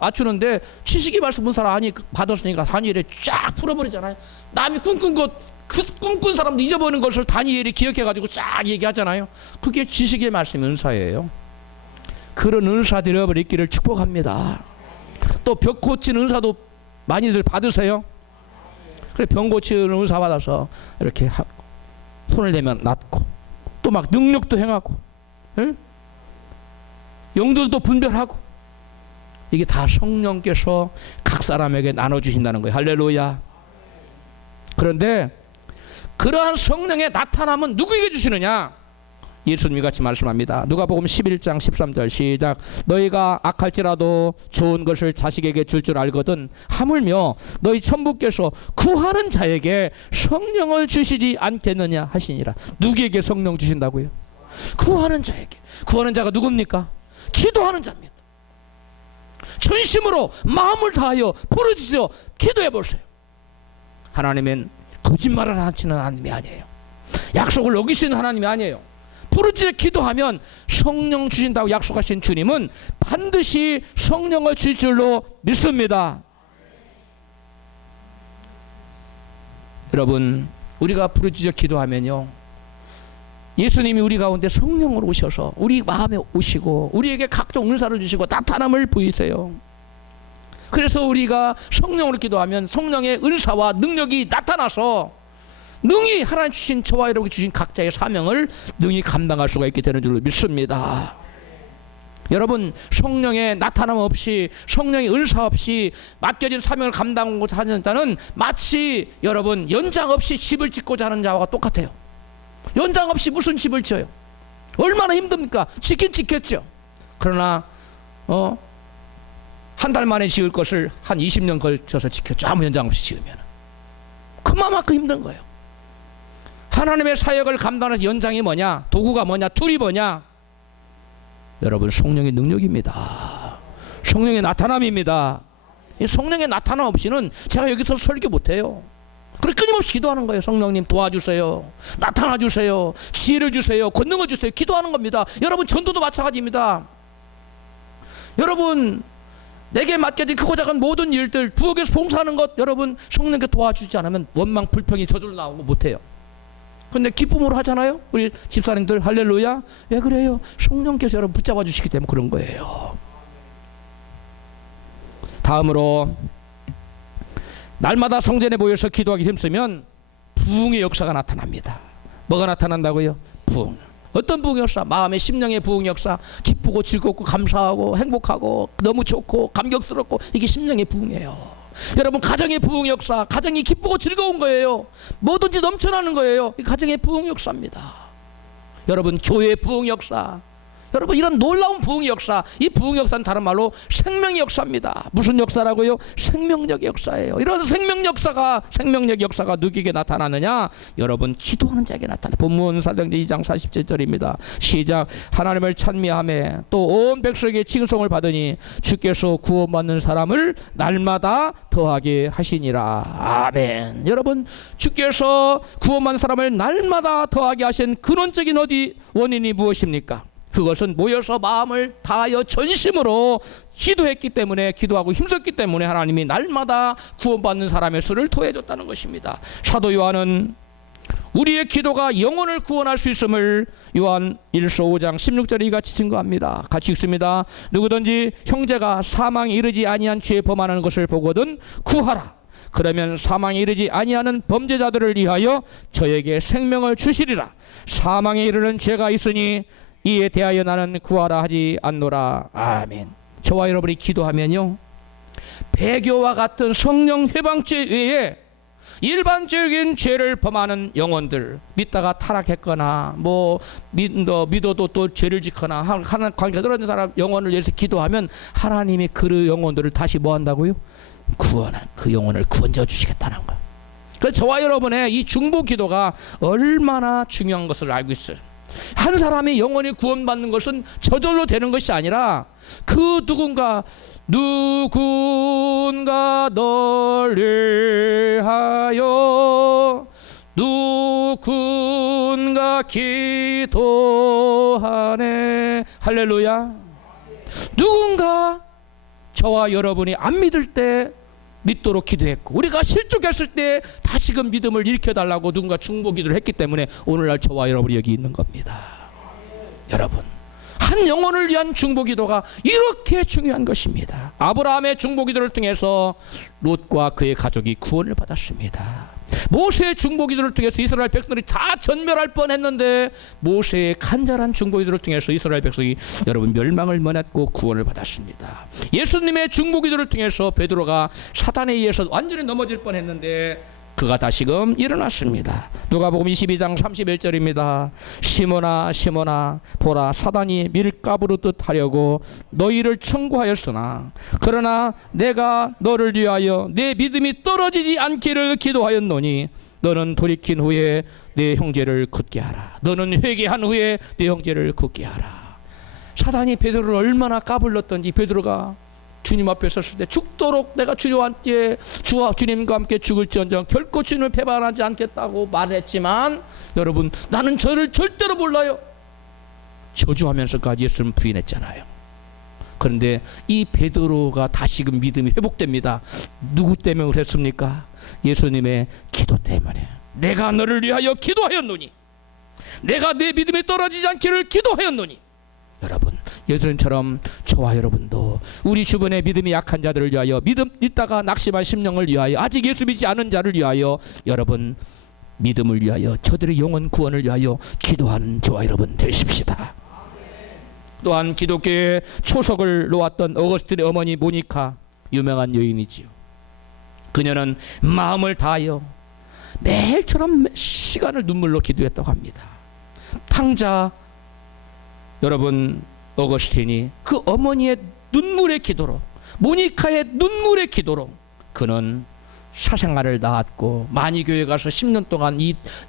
맞추는데 지식의 말씀 은사를 아니 받았으니까 다니엘이 쫙 풀어버리잖아요. 남이 꿈꾼 것, 그 꿈꾼 사람도 잊어버리는 것을 다니엘이 기억해가지고 쫙 얘기하잖아요. 그게 지식의 말씀 은사예요. 그런 은사들이 여러분 있기를 축복합니다. 또 병 고치는 은사도 많이들 받으세요. 그래 병 고치는 은사 받아서 이렇게 손을 대면 낫고 또 막 능력도 행하고, 응? 영들도 분별하고, 이게 다 성령께서 각 사람에게 나눠주신다는 거예요. 할렐루야. 그런데 그러한 성령의 나타남은 누구에게 주시느냐? 예수님이 같이 말씀합니다. 누가복음 11장 13절 시작. 너희가 악할지라도 좋은 것을 자식에게 줄 줄 알거든 하물며 너희 천부께서 구하는 자에게 성령을 주시지 않겠느냐 하시니라. 누구에게 성령 주신다고요? 구하는 자에게. 구하는 자가 누굽니까? 기도하는 자입니다. 전심으로 마음을 다하여 부르짖어 기도해 보세요. 하나님은 거짓말을 하시는 하나님이 아니에요. 약속을 어기시는 하나님이 아니에요. 부르짖어 기도하면 성령 주신다고 약속하신 주님은 반드시 성령을 주실 줄로 믿습니다. 여러분, 우리가 부르짖어 기도하면요, 예수님이 우리 가운데 성령으로 오셔서 우리 마음에 오시고 우리에게 각종 은사를 주시고 나타남을 보이세요. 그래서 우리가 성령으로 기도하면 성령의 은사와 능력이 나타나서 능히 하나님 주신 저와 여러분이 주신 각자의 사명을 능히 감당할 수가 있게 되는 줄로 믿습니다. 여러분, 성령의 나타남 없이, 성령의 은사 없이 맡겨진 사명을 감당하고자 하는 자는 마치 여러분 연장 없이 집을 짓고자 하는 자와 똑같아요. 연장 없이 무슨 집을 지어요? 얼마나 힘듭니까? 짓긴 짓겠죠. 그러나 한 달 만에 지을 것을 한 20년 걸쳐서 지켰죠. 아무 연장 없이 지으면 그만큼 힘든 거예요. 하나님의 사역을 감당하는 연장이 뭐냐? 도구가 뭐냐? 툴이 뭐냐? 여러분, 성령의 능력입니다. 성령의 나타남입니다. 이 성령의 나타남 없이는 제가 여기서 설교 못해요. 그래 끊임없이 기도하는 거예요. 성령님 도와주세요. 나타나 주세요. 지혜를 주세요. 권능을 주세요. 기도하는 겁니다. 여러분, 전도도 마찬가지입니다. 여러분, 내게 맡겨진 크고 작은 모든 일들, 부엌에서 봉사하는 것, 여러분 성령께 도와주지 않으면 원망, 불평이 저절로 나오고 못해요. 근데 기쁨으로 하잖아요. 우리 집사님들 할렐루야. 왜 그래요? 성령께서 여러분 붙잡아 주시기 때문에 그런 거예요. 다음으로, 날마다 성전에 모여서 기도하기 힘쓰면 부흥의 역사가 나타납니다. 뭐가 나타난다고요? 부흥. 어떤 부흥 역사? 마음의 심령의 부흥 역사. 기쁘고 즐겁고 감사하고 행복하고 너무 좋고 감격스럽고, 이게 심령의 부흥이에요. 여러분, 가정의 부흥 역사. 가정이 기쁘고 즐거운 거예요. 뭐든지 넘쳐나는 거예요. 이 가정의 부흥 역사입니다. 여러분, 교회의 부흥 역사. 여러분, 이런 놀라운 부흥 역사, 이 부흥 역사는 다른 말로 생명의 역사입니다. 무슨 역사라고요? 생명력 역사예요. 이런 생명력 역사가 누구에게 나타나느냐? 여러분, 기도하는 자에게 나타나. 본문 사도행전 2장 47절입니다. 시작. 하나님을 찬미하며 또 온 백성에게 칭송을 받으니 주께서 구원받는 사람을 날마다 더하게 하시니라. 아멘. 여러분, 주께서 구원받는 사람을 날마다 더하게 하신 근원적인 원인이 무엇입니까? 그것은 모여서 마음을 다하여 전심으로 기도했기 때문에, 기도하고 힘썼기 때문에 하나님이 날마다 구원받는 사람의 수를 더해줬다는 것입니다. 사도 요한은 우리의 기도가 영혼을 구원할 수 있음을 요한 1서 5장 16절에 이같이 증거합니다. 같이 읽습니다. 누구든지 형제가 사망에 이르지 아니한 죄에 범하는 것을 보거든 구하라. 그러면 사망에 이르지 아니하는 범죄자들을 위하여 저에게 생명을 주시리라. 사망에 이르는 죄가 있으니 이에 대하여 나는 구하라 하지 않노라. 아멘. 저와 여러분이 기도하면요, 배교와 같은 성령 회방죄 외에 일반적인 죄를 범하는 영혼들, 믿다가 타락했거나 믿어도 또 죄를 짓거나 하는 관계가 떨어진 사람 영혼을 위해서 기도하면 하나님이 그 영혼들을 다시 뭐 한다고요? 그 영혼을 구원져 주시겠다는 거예요. 그래서 저와 여러분의 이 중보 기도가 얼마나 중요한 것을 알고 있어요. 한 사람이 영원히 구원받는 것은 저절로 되는 것이 아니라 그 누군가 널 위하여 누군가 기도하네. 할렐루야. 누군가 저와 여러분이 안 믿을 때 믿도록 기도했고, 우리가 실족했을 때 다시금 믿음을 일으켜달라고 누군가 중보 기도를 했기 때문에 오늘날 저와 여러분이 여기 있는 겁니다. 여러분, 한 영혼을 위한 중보 기도가 이렇게 중요한 것입니다. 아브라함의 중보 기도를 통해서 롯과 그의 가족이 구원을 받았습니다. 모세의 중보 기도를 통해서 이스라엘 백성들이 다 전멸할 뻔했는데 모세의 간절한 중보 기도를 통해서 이스라엘 백성이 여러분 멸망을 면했고 구원을 받았습니다. 예수님의 중보 기도를 통해서 베드로가 사단에 의해서 완전히 넘어질 뻔했는데 그가 다시금 일어났습니다. 누가복음 22장 31절입니다. 시몬아 시몬아 보라 사단이 밀가부르 듯 하려고 너희를 청구하였으나 그러나 내가 너를 위하여 내 믿음이 떨어지지 않기를 기도하였노니 너는 돌이킨 후에 내 형제를 굳게 하라. 너는 회개한 후에 내 형제를 굳게 하라. 사단이 베드로를 얼마나 까불렀던지 베드로가 주님 앞에 섰을 때 죽도록 내가 주와 주님과 함께 죽을지언정 결코 주님을 배반하지 않겠다고 말했지만 여러분 나는 저를 절대로 몰라요 저주하면서까지 예수를 부인했잖아요. 그런데 이 베드로가 다시금 믿음이 회복됩니다. 누구 때문에 그랬습니까? 예수님의 기도 때문에. 내가 너를 위하여 기도하였노니 내가 내 믿음이 떨어지지 않기를 기도하였노니. 여러분 예수님처럼 저와 여러분도 우리 주변에 믿음이 약한 자들을 위하여 믿음 있다가 낙심한 심령을 위하여 아직 예수 믿지 않은 자를 위하여 여러분 믿음을 위하여 저들의 영혼 구원을 위하여 기도하는 저와 여러분 되십시다. 또한 기독교의 초석을 놓았던 어거스틴의 어머니 모니카 유명한 여인이지요. 그녀는 마음을 다하여 매일처럼 시간을 눈물로 기도했다고 합니다. 탕자 여러분 어거스틴이 그 어머니의 눈물의 기도로 모니카의 눈물의 기도로 그는 사생활을 낳았고 만이교회 가서 10년 동안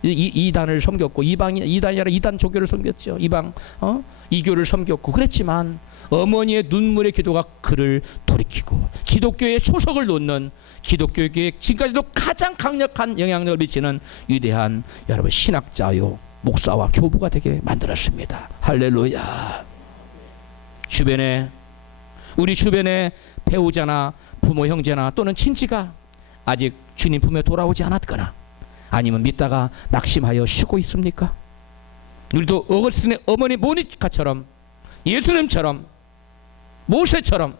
이단을 섬겼고 이단이 아니라 이단 조교를 섬겼죠. 이교를 섬겼고 그랬지만 어머니의 눈물의 기도가 그를 돌이키고 기독교의 초석을 놓는 기독교의 지금까지도 가장 강력한 영향력을 미치는 위대한 여러분 신학자요 목사와 교부가 되게 만들었습니다. 할렐루야. 우리 주변에 배우자나 부모 형제나 또는 친지가 아직 주님 품에 돌아오지 않았거나 아니면 믿다가 낙심하여 쉬고 있습니까? 우리도 어거스틴의 어머니 모니카처럼 예수님처럼 모세처럼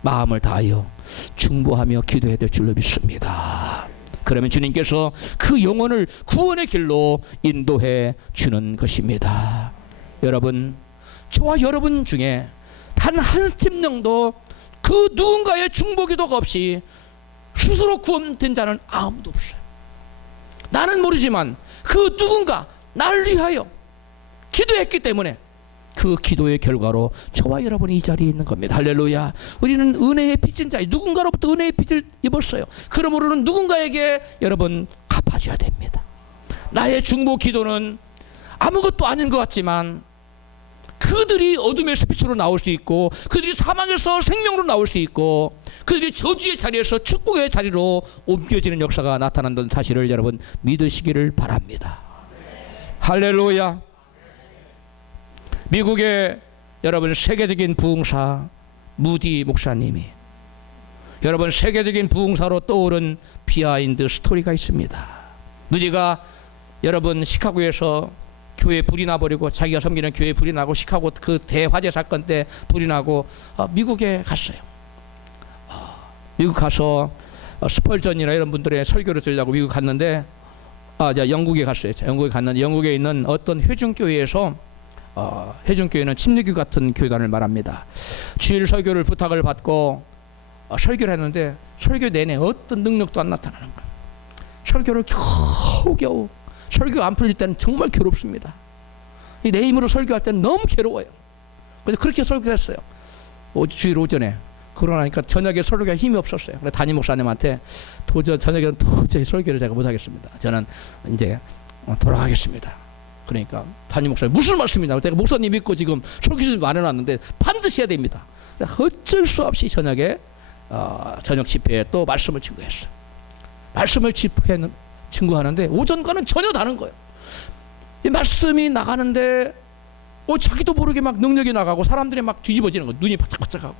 마음을 다하여 중보하며 기도해야 될 줄로 믿습니다. 그러면 주님께서 그 영혼을 구원의 길로 인도해 주는 것입니다. 여러분 저와 여러분 중에 단 한 팀령도 그 누군가의 중보기도가 없이 스스로 구원된 자는 아무도 없어요. 나는 모르지만 그 누군가 나를 위하여 기도했기 때문에 그 기도의 결과로 저와 여러분이 이 자리에 있는 겁니다. 할렐루야. 우리는 은혜의 빚진 자이 누군가로부터 은혜의 빚을 입었어요. 그러므로는 누군가에게 여러분 갚아줘야 됩니다. 나의 중보 기도는 아무것도 아닌 것 같지만 그들이 어둠의 숲빛으로 나올 수 있고 그들이 사망에서 생명으로 나올 수 있고 그들이 저주의 자리에서 축복의 자리로 옮겨지는 역사가 나타난다는 사실을 여러분 믿으시기를 바랍니다. 할렐루야. 미국의 여러분 세계적인 부흥사 무디 목사님이 여러분 세계적인 부흥사로 떠오른 비하인드 스토리가 있습니다. 무디가 여러분 시카고에서 교회 불이 나버리고 자기가 섬기는 교회 불이 나고 시카고 그 대화재 사건 때 불이 나고 미국에 갔어요. 미국 가서 스펄전이나 이런 분들의 설교를 들으려고 미국 갔는데 영국에 갔어요. 영국에 갔는데 영국에 있는 어떤 회중교회에서 회중교회는 침례교 같은 교단을 말합니다. 주일 설교를 부탁을 받고 설교를 했는데 설교 내내 어떤 능력도 안 나타나는 거예요. 설교를 겨우겨우 설교가 안 풀릴 때는 정말 괴롭습니다. 내 힘으로 설교할 때는 너무 괴로워요. 그래서 그렇게 설교를 했어요. 주일 오전에. 그러고 나니까 저녁에 설교가 힘이 없었어요. 그래서 담임 목사님한테 저녁에는 도저히 설교를 제가 못하겠습니다. 저는 이제 돌아가겠습니다. 그러니까 담임 목사님 무슨 말씀이냐. 내가 목사님 믿고 지금 설교 안 해놨는데 반드시 해야 됩니다. 어쩔 수 없이 저녁에 저녁 집회에 또 말씀을 증거했어요. 말씀을 증거하는데 오전과는 전혀 다른 거예요. 이 말씀이 나가는데 자기도 모르게 막 능력이 나가고 사람들이 막 뒤집어지는 거예요. 눈이 바짝바짝하고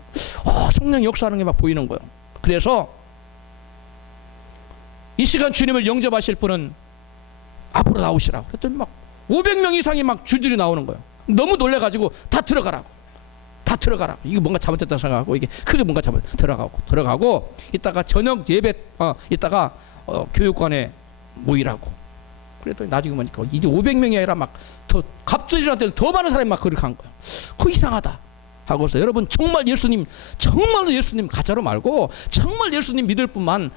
성령 역사하는 게 막 보이는 거예요. 그래서 이 시간 주님을 영접하실 분은 앞으로 나오시라고 그랬더니 막 500명 이상이 막 줄줄이 나오는 거예요. 너무 놀래가지고 다 들어가라고 이거 뭔가 잘못됐다 생각하고 이게 크게 뭔가 들어가고 이따가 저녁 예배 이따가 교육관에 모이라고 그랬더니 나중에 보니까 이제 500명이 아니라 막 더 갑절이라는 때는 더 많은 사람이 막 그렇게 한 거예요. 그 이상하다 하고서 여러분 정말로 예수님 가짜로 말고 정말 예수님 믿을 뿐만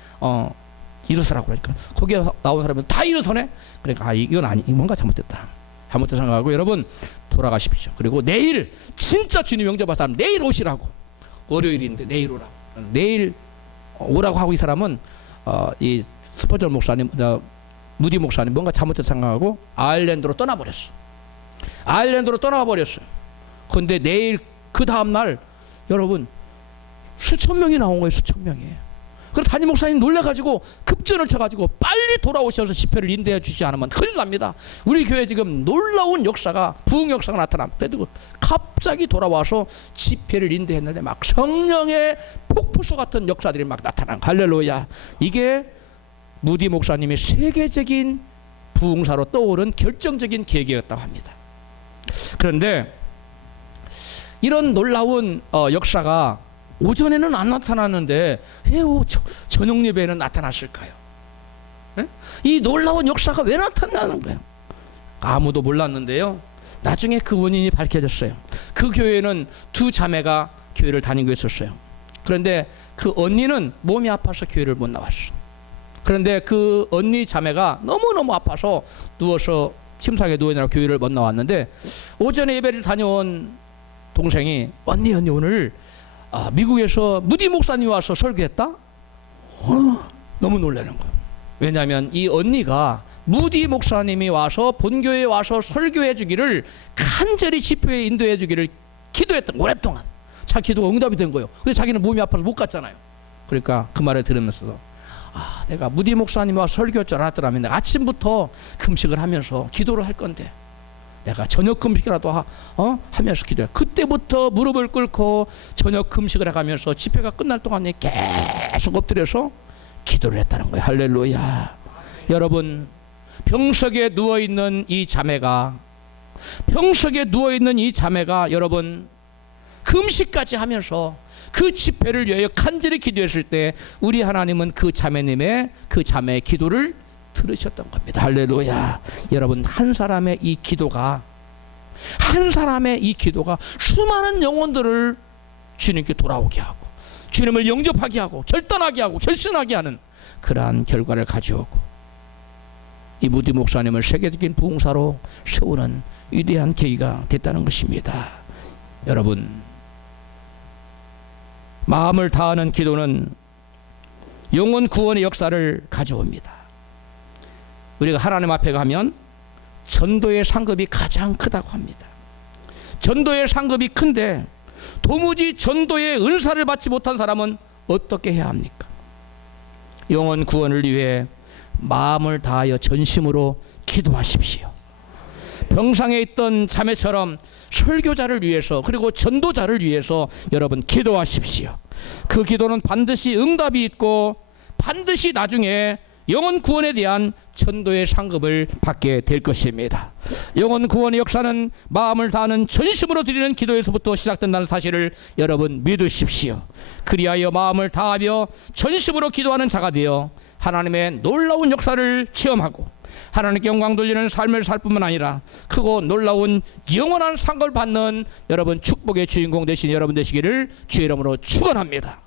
일어서라고 그러니까 거기에 나온 사람은 다 일어서네. 그러니까 이건 아니, 뭔가 잘못됐다. 잘못된 생각하고 여러분 돌아가십시오. 그리고 내일 진짜 주님 영접할 사람 내일 오시라고. 월요일인데 내일 오라고. 내일 오라고 하고 이 사람은 이 스퍼전 목사님, 무디 목사님 뭔가 잘못된 생각하고 아일랜드로 떠나버렸어. 아일랜드로 떠나버렸어요. 그런데 내일 그 다음날 여러분 수천 명이 나온 거예요. 수천 명이. 그래서 담임 목사님 놀래가지고 급전을 쳐가지고 빨리 돌아오셔서 집회를 인도해 주지 않으면 큰일 납니다. 우리 교회 지금 놀라운 역사가, 부흥 역사가 나타나. 그래도 갑자기 돌아와서 집회를 인도했는데 막 성령의 폭포수 같은 역사들이 막 나타난. 할렐루야. 이게 무디 목사님이 세계적인 부흥사로 떠오른 결정적인 계기였다고 합니다. 그런데 이런 놀라운 역사가 오전에는 안 나타났는데 왜 저녁 예배에는 나타났을까요? 에? 이 놀라운 역사가 왜 나타나는 거예요? 아무도 몰랐는데요. 나중에 그 원인이 밝혀졌어요. 그 교회는 두 자매가 교회를 다니고 있었어요. 그런데 그 언니는 몸이 아파서 교회를 못 나왔어. 그런데 그 언니 자매가 너무너무 아파서 누워서 침상에 누워있느라 교회를 못 나왔는데 오전에 예배를 다녀온 동생이 언니 오늘 미국에서 무디 목사님이 와서 설교했다? 너무 놀라는 거예요. 왜냐하면 이 언니가 무디 목사님이 와서 본교회에 와서 설교해 주기를 간절히 집회에 인도해 주기를 기도했던 거예요. 오랫동안 자기 기도가 응답이 된 거예요. 근데 자기는 몸이 아파서 못 갔잖아요. 그러니까 그 말을 들으면서 내가 무디 목사님이 와서 설교할 줄 알았더라면 내가 아침부터 금식을 하면서 기도를 할 건데 내가 저녁 금식이라도 하면서 기도해. 그때부터 무릎을 꿇고 저녁 금식을 해가면서 집회가 끝날 동안에 계속 엎드려서 기도를 했다는 거예요. 할렐루야. 여러분 병석에 누워있는 이 자매가 여러분 금식까지 하면서 그 집회를 위하여 간절히 기도했을 때 우리 하나님은 그 자매의 기도를 들으셨던 겁니다. 할렐루야. 여러분 한 사람의 이 기도가 수많은 영혼들을 주님께 돌아오게 하고 주님을 영접하게 하고 결단하게 하고 결심하게 하는 그러한 결과를 가져오고 이 무디 목사님을 세계적인 부흥사로 세우는 위대한 계기가 됐다는 것입니다. 여러분 마음을 다하는 기도는 영혼 구원의 역사를 가져옵니다. 우리가 하나님 앞에 가면 전도의 상급이 가장 크다고 합니다. 전도의 상급이 큰데 도무지 전도의 은사를 받지 못한 사람은 어떻게 해야 합니까? 영혼 구원을 위해 마음을 다하여 전심으로 기도하십시오. 병상에 있던 자매처럼 설교자를 위해서 그리고 전도자를 위해서 여러분 기도하십시오. 그 기도는 반드시 응답이 있고 반드시 나중에 영혼 구원에 대한 전도의 상급을 받게 될 것입니다. 영혼 구원의 역사는 마음을 다하는 전심으로 드리는 기도에서부터 시작된다는 사실을 여러분 믿으십시오. 그리하여 마음을 다하며 전심으로 기도하는 자가 되어 하나님의 놀라운 역사를 체험하고 하나님께 영광 돌리는 삶을 살 뿐만 아니라 크고 놀라운 영원한 상급을 받는 여러분 축복의 주인공 되신 여러분 되시기를 주의 이름으로 축원합니다.